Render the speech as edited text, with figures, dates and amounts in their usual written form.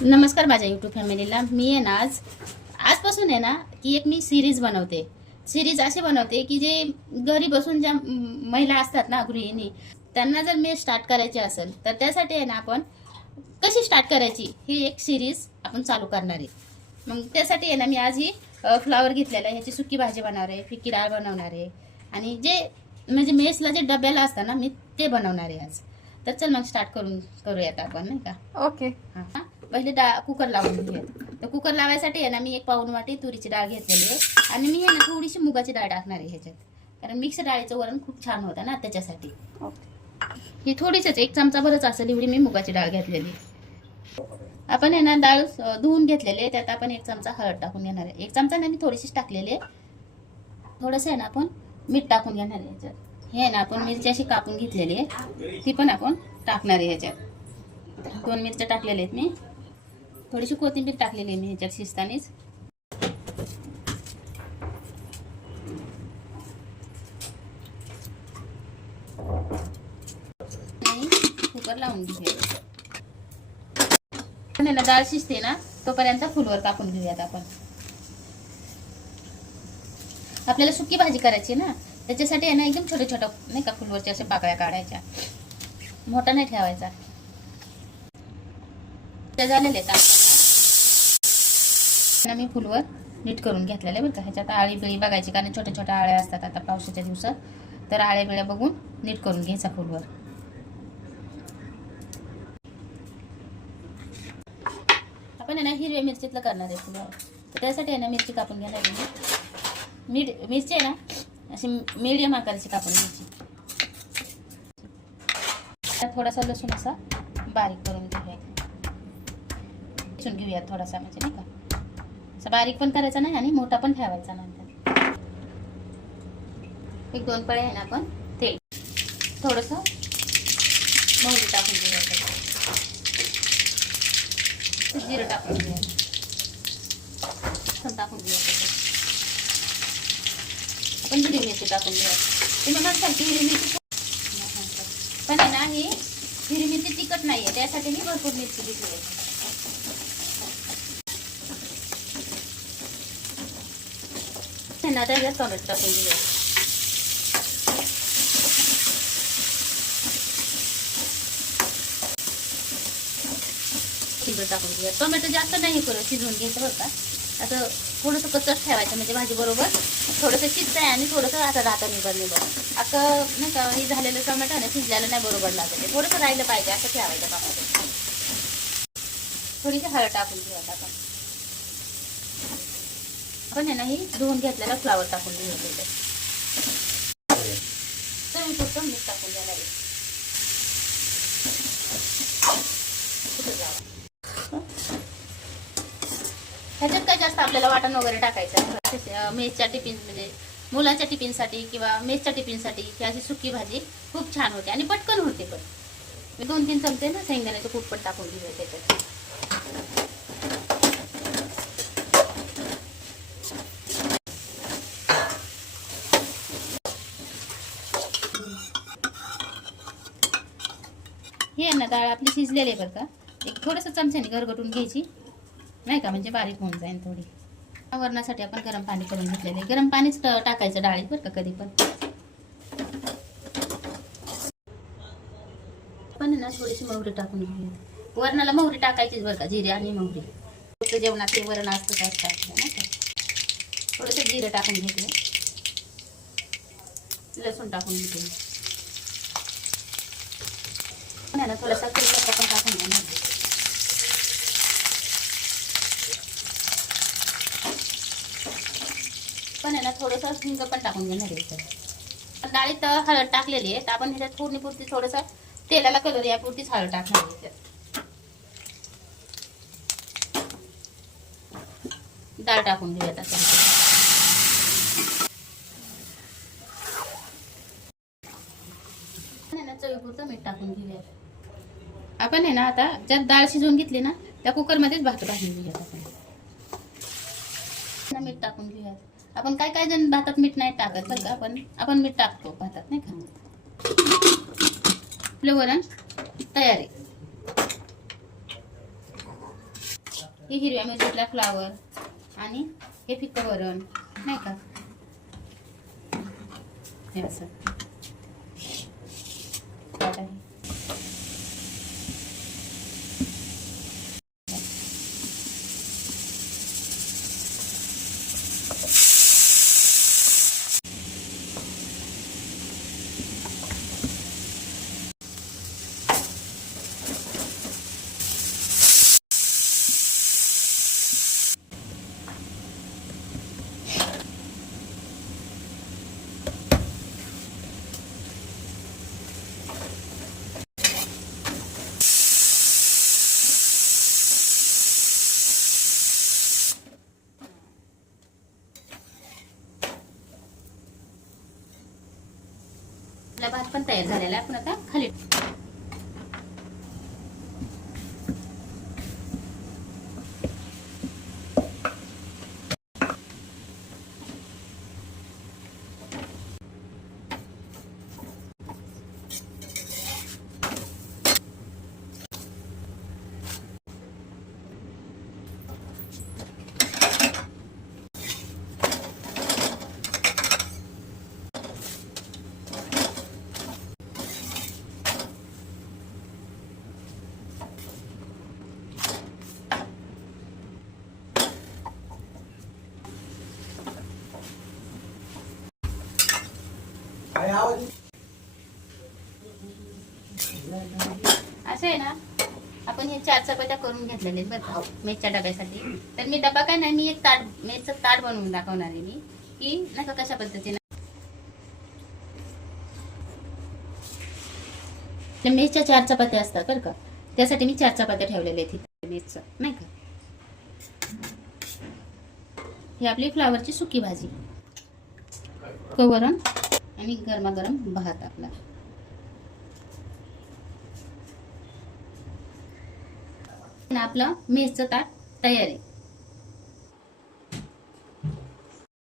नमस्कार माझ्या यूट्यूब फॅमिलीला. मी आहे ना आजपासून आहे ना की एक मी सिरीज बनवते. सिरीज अशी बनवते की जे घरी बसून ज्या महिला असतात ना गृहिणी, त्यांना जर मेस स्टार्ट करायची असेल तर त्यासाठी आहे ना आपण कशी स्टार्ट करायची ही एक सिरीज आपण चालू करणार आहे. मग त्यासाठी आहे ना मी आज ही फ्लावर घेतलेला आहे, ह्याची सुकी भाजी बनवणार आहे, फिक्की डाळ बनवणार आहे आणि जे म्हणजे मेसला जे डब्याला असतं ना मी ते बनवणार आहे आज. तर चल मग स्टार्ट करूयात आपण, नाही का. ओके. हां, पहिले कुकर लावून घेऊयात. तर कुकर लावायसाठी आहे ना मी 1 पाऊण वाटी तुरीची डाळ घेतलेली आहे आणि मी आहे ना थोडीशी मुगाची डाळ टाकणार आहे ह्याच्यात, कारण मिक्स डाळीचं वरण खूप छान होतं ना त्याच्यासाठी. ही थोडीशीच 1 चमचा भरच असेल एवढी मी मुगाची डाळ घेतलेली. आपण आहे ना डाळ धुवून घेतलेली आहे, त्यात आपण 1 चमचा हळद टाकून घेणार आहे. 1 चमचा नाही, मी थोडीशीच टाकलेली आहे. थोडंसं आहे ना आपण मीठ टाकून घेणार आहे ह्याच्यात. हे आहे ना आपण मिरची अशी कापून घेतलेली आहे, ती पण आपण टाकणार आहे ह्याच्यात. 2 मिरच्या टाकलेल्या आहेत मी. थोडीशी कोथिंबीर टाकलेली आहे मी ह्याच्यात शिजतानीच. कुकर लावून घेऊया. पण ना डाळ शिजते ना तोपर्यंत फुलवर कापून घेऊयात आपण. आपल्याला सुकी भाजी करायची ना त्याच्यासाठी आहे ना एकदम छोटे छोटे नाही का फुलवरच्या अशा पाकळ्या काढायच्या, मोठा नाही ठेवायचा. ते झालेले मी फुलवर नीट करून घेतलेले बरं का. ह्याच्यात आळी बिळी बघायची, कारण छोट्या छोट्या आळ्या असतात आता पावसाच्या दिवसात, तर आळ्या बिळ्या बघून नीट करून घ्यायचा फुलवर. आपण आहे ना हिरव्या मिरचीतलं करणार आहे फुलवर, तर त्यासाठी आहे ना मिरची कापून घेणार आहे. मिरची आहे ना अशी मीडियम आकाराची कापून घ्यायची. थोडासा लसूण असा बारीक करून घेऊयात थोडासा, म्हणजे नाही का असं बारीक पण करायचा नाही आणि मोठा पण ठेवायचा नंतर. 1-2 पळे आहे ना आपण तेल, थोडंसं मोहरी टाकून घेऊयात, जिरं टाकून घेऊयात, टाकून घेऊयात. आपण हिरवी मिरची टाकून घेऊयात. तुम्ही म्हणताल की हिरवी मिरची पण आहे ना ही हिरवी मिरची तिखट नाही आहे, त्यासाठी मी भरपूर मिरची घेतली आहे. ना त्याच्यात टोमॅटो टाकून घेऊया. टाकून घेऊया. टोमॅटो जास्त नाही करू शिजवून घ्यायचं बरं का, असं थोडंसं कच्चच ठेवायचं, म्हणजे भाजी बरोबर थोडंसं शिजतंय आणि थोडंसं आता राहतं निबर असं नाही का. हे झालेलं टोमॅटो ना शिजलेलं नाही बरोबर लागत, थोडंसं राहिलं पाहिजे असं ठेवायचं बाबा. थोडीशी हळद टाकून घेऊया आपण. आपण आहे ना ही धुवून घेतलेला फ्लावर टाकून घेऊया त्याच्यात. फक्त मीठ टाकून द्यायला ह्याच्यात काय जास्त आपल्याला वाटण वगैरे टाकायचं. मेसच्या टिफिन म्हणजे मुलाच्या टिफिनसाठी किंवा मेसच्या टिफिनसाठी ही अशी सुकी भाजी खूप छान होते आणि पटकन होते. पण मी 2-3 चमचे ना शेंगदाण्याचं कूट पण टाकून घेऊया त्याच्यात. हे आहे ना डाळ आपली शिजलेली आहे बरं का. एक थोडंसं चमच्याने गरगटून घ्यायची नाही का, म्हणजे बारीक होऊन जाईल थोडी. वरणासाठी आपण गरम पाणी करून घेतलेले, गरम पाणीच टाकायचं डाळीत बरं का कधी पण. पण ना थोडीशी मोहरी टाकून घेऊया. वरणाला मोहरी टाकायचीच बरं का, जिरे आणि मोहरी. जेवणात ते वरण असतं नाही का. थोडंसं जिरं टाकून घेतलं, लसूण टाकून घेतलं, ना थोडासा कढीपत्ता पण टाकून घेणार. पण आहे ना थोडंसं हिंग पण टाकून घेणार आहे. डाळीत हळद टाकलेली आहे, तर आपण ह्याच्यात फोडणीपुरती थोडंसं तेलाला कलर यापुरतीच हळद टाकणार आहे. डाळ टाकून घेऊयात आता. चवीपुरतं मीठ टाकून घेऊयात. आपण आहे ना आता ज्यात डाळ शिजवून घेतली ना त्या कुकरमध्येच भात भाजून घेऊयात. आपण मीठ टाकून घेऊयात. आपण काय काय जण भातात मीठ नाही टाकत बरं का, आपण मीठ टाकतो भातात नाही का. आपलं वरण तयार आहे. हे हिरव्या मिरचीतला फ्लावर आणि हे फिक्कं वरण नाही का, हे असं ताट आहे. आपला भात पण तयार झालेला आहे. आपण आता खाली असं आहे ना. आपण हे 4 चपात्या करून घेतलेले बरं का मेसच्या डब्यासाठी. तर मी डबा काय नाही, मी एक ताट मेसचं ताट बनवून दाखवणार आहे मी, की नाही का कशा पद्धतीने. त्या मेसच्या 4 चपात्या असतात बरं का, त्यासाठी मी 4 चपात्या ठेवलेल्या आहेत इथे मेसचं नाही का. ही आपली फ्लावरची सुकी भाजी, वरण आणि गरमागरम भात आपला. आपलं मेसचं ताट तयार आहे.